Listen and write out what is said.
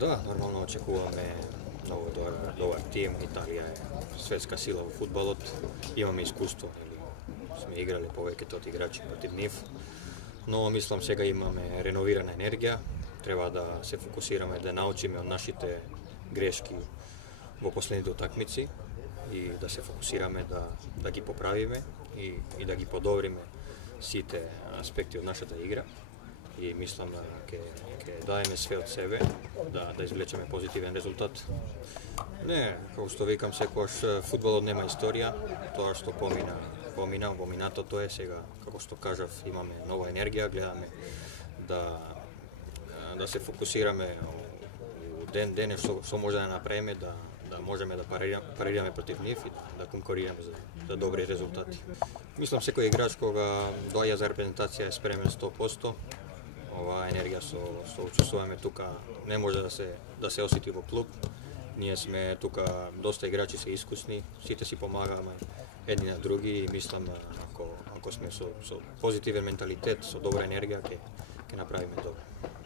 Da, normalno očekujeme mnogo dobar tim. Italija je svetska sila u futbalu. Imamo iskustvo, smo igrali poveke tot igrači protiv njih. No, mislim, сега имаме реновирана енергия. Трябва да се фокусираме да научиме од нашите грешки во последните утакмици и да се фокусираме да ги поправиме и да ги подобриме сите аспекти од нашата игра. И мислам ќе даеме све од себе да извлечеме позитивен резултат. Не, како што викам, секогаш фудбалот нема историја, тоа што помина во минатото е, сега, како што кажав, имаме нова енергија, гледаме да се фокусираме у ден што може да направиме, да можеме да парираме против нив и да конкурираме за добри резултати. Мислам, секој играч кога доаѓа за репрезентација е спремен 100%. Ова енергија што учествуваме тука не може да се осети во клуб. Ние сме тука, доста играчи се искусни, сите си помагаме едни на други и мислам ако сме со позитивен менталитет, со добра енергија ќе направиме добро.